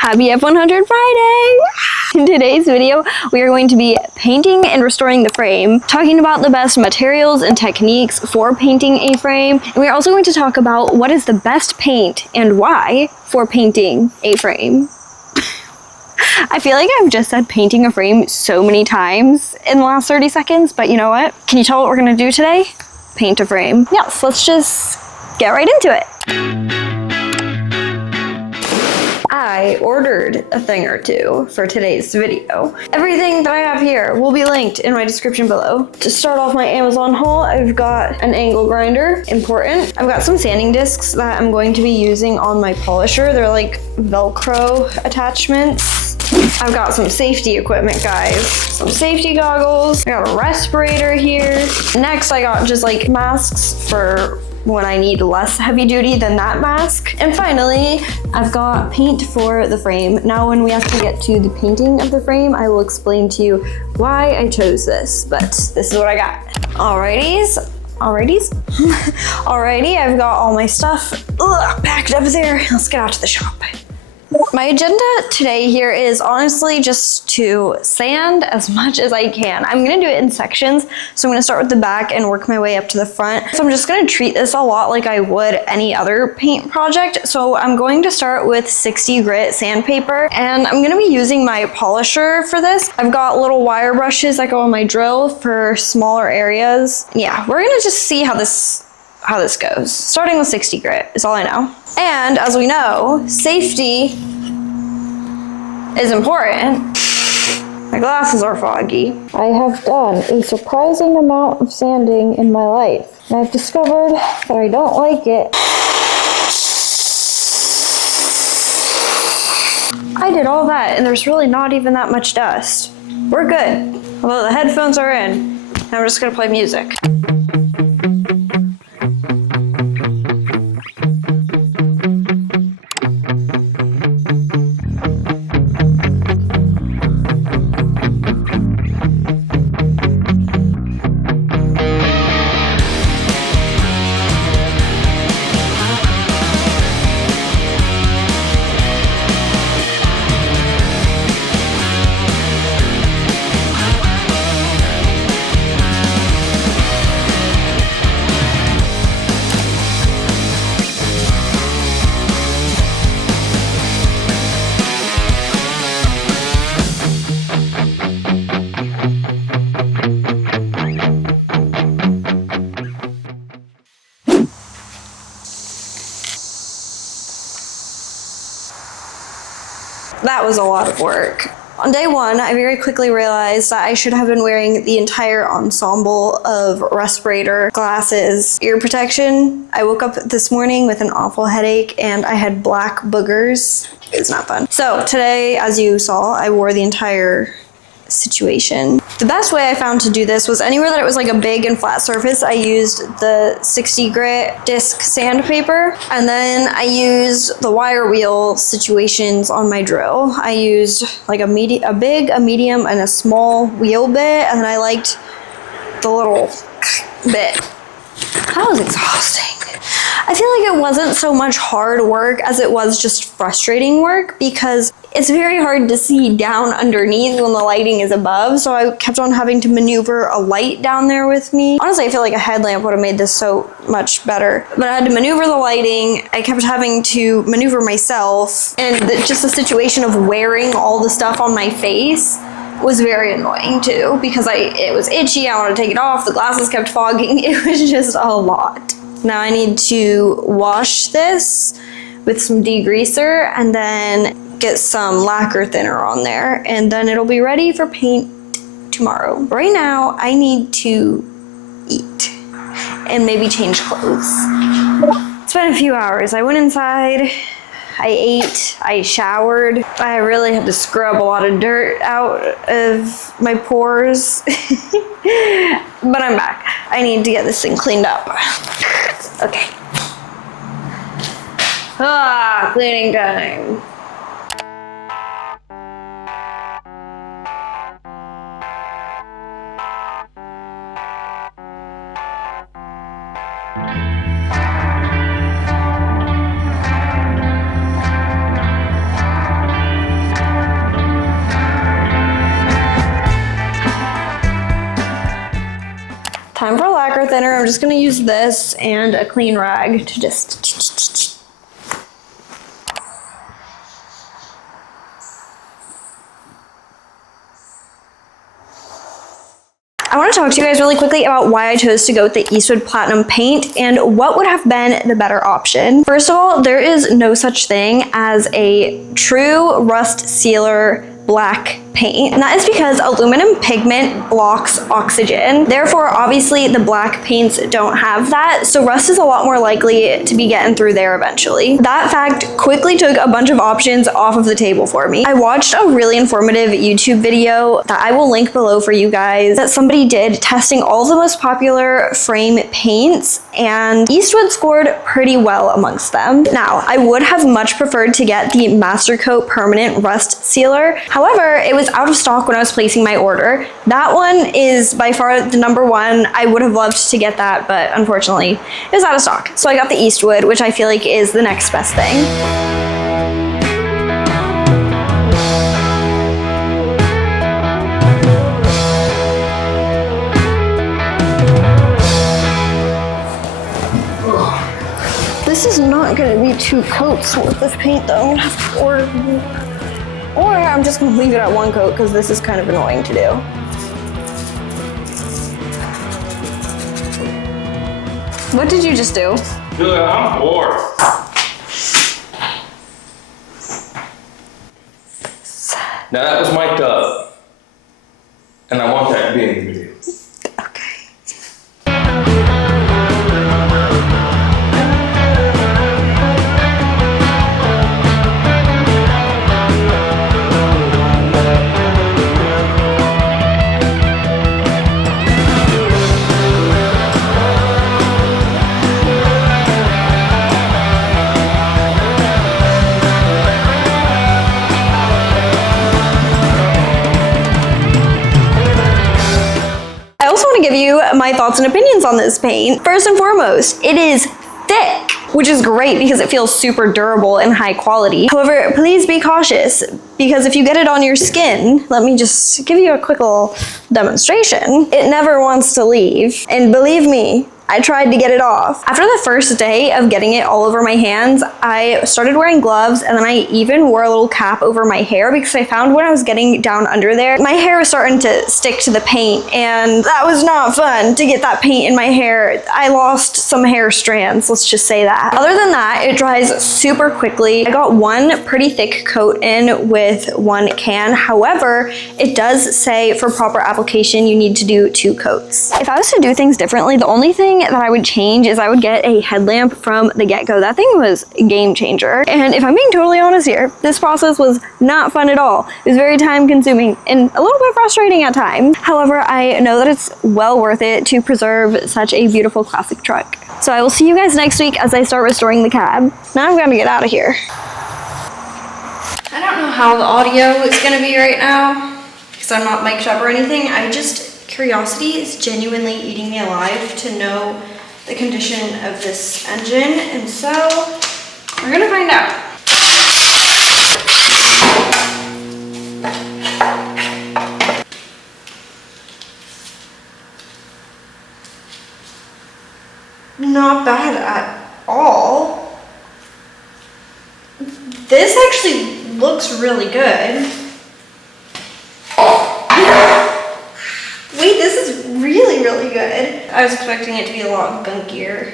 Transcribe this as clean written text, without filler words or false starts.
Happy F100 Friday! In today's video, we are going to be painting and restoring the frame, talking about the best materials and techniques for painting a frame, and we're also going to talk about what is the best paint and why for painting a frame. I feel like I've just said painting a frame so many times in the last 30 seconds, but you know what? Can you tell what we're gonna do today? Paint a frame. Yes, let's just get right into it. I ordered a thing or two for today's video. Everything that I have here will be linked in my description below. To start off my Amazon haul, I've got an angle grinder, important. I've got some sanding discs that I'm going to be using on my polisher. They're like Velcro attachments. I've got some safety equipment, guys. Some safety goggles. I got a respirator here. Next, I got just like masks for when I need less heavy duty than that mask. And finally, I've got paint for the frame. Now when we actually get to the painting of the frame, I will explain to you why I chose this, but this is what I got. Alrighty, I've got all my stuff packed up there. Let's get out to the shop. My agenda today here is honestly just to sand as much as I can. I'm gonna do it in sections. So I'm gonna start with the back and work my way up to the front. So I'm just gonna treat this a lot like I would any other paint project. So I'm going to start with 60 grit sandpaper, and I'm gonna be using my polisher for this. I've got little wire brushes that go on my drill for smaller areas. Yeah, we're gonna just see how this goes. Starting with 60 grit is all I know. And as we know, safety is important. My glasses are foggy. I have done a surprising amount of sanding in my life, and I've discovered that I don't like it. I did all that, and there's really not even that much dust. We're good. Although the headphones are in, now I'm just gonna play music. That was a lot of work. On day one, I very quickly realized that I should have been wearing the entire ensemble of respirator, glasses, ear protection. I woke up this morning with an awful headache and I had black boogers. It's not fun. So today, as you saw, I wore the entire situation. The best way I found to do this was anywhere that it was like a big and flat surface, I used the 60 grit disc sandpaper, and then I used the wire wheel situations on my drill. I used like a big, a medium, and a small wheel bit, and then I liked the little bit. That was exhausting. I feel like it wasn't so much hard work as it was just frustrating work, because it's very hard to see down underneath when the lighting is above, so I kept on having to maneuver a light down there with me. Honestly, I feel like a headlamp would have made this so much better, but I had to maneuver the lighting. I kept having to maneuver myself, and just the situation of wearing all the stuff on my face was very annoying too, because it was itchy, I wanted to take it off, the glasses kept fogging, it was just a lot. Now I need to wash this with some degreaser and then get some lacquer thinner on there, and then it'll be ready for paint tomorrow. Right now, I need to eat and maybe change clothes. It's been a few hours. I went inside, I ate, I showered. I really had to scrub a lot of dirt out of my pores. But I'm back. I need to get this thing cleaned up. Okay. Cleaning time. thinner, I'm just gonna use this and a clean rag to just... I want to talk to you guys really quickly about why I chose to go with the Eastwood Platinum paint and what would have been the better option. First of all, there is no such thing as a true rust sealer black paint, and that is because aluminum pigment blocks oxygen. Therefore, obviously the black paints don't have that, so rust is a lot more likely to be getting through there eventually. That fact quickly took a bunch of options off of the table for me. I watched a really informative YouTube video that I will link below for you guys that somebody did testing all the most popular frame paints, and Eastwood scored pretty well amongst them. Now, I would have much preferred to get the Master Coat Permanent Rust Sealer. However, it was out of stock when I was placing my order. That one is by far the number one. I would have loved to get that, but unfortunately, it was out of stock. So I got the Eastwood, which I feel like is the next best thing. This is not going to be 2 coats worth of paint though. I'm going to have to order more. Or I'm just going to leave it at 1 coat because this is kind of annoying to do. What did you just do? Dude, I'm bored. Now that was mic'd up. And I want that to be in the video. Give you my thoughts and opinions on this paint. First and foremost, it is thick, which is great because it feels super durable and high quality. However, please be cautious because if you get it on your skin, let me just give you a quick little demonstration. It never wants to leave, and believe me, I tried to get it off. After the first day of getting it all over my hands, I started wearing gloves, and then I even wore a little cap over my hair because I found when I was getting down under there, my hair was starting to stick to the paint, and that was not fun to get that paint in my hair. I lost some hair strands, let's just say that. Other than that, it dries super quickly. I got 1 pretty thick coat in with 1 can. However, it does say for proper application, you need to do 2 coats. If I was to do things differently, the only thing that I would change is I would get a headlamp from the get-go. That thing was a game changer. And if I'm being totally honest here, this process was not fun at all. It was very time consuming and a little bit frustrating at times. However, I know that it's well worth it to preserve such a beautiful classic truck. So I will see you guys next week as I start restoring the cab. Now I'm gonna get out of here. I don't know how the audio is gonna be right now because I'm not mic'd up or anything. Curiosity is genuinely eating me alive to know the condition of this engine, and so we're gonna find out. Not bad at all. This actually looks really good. Wait, this is really, really good. I was expecting it to be a lot gunkier.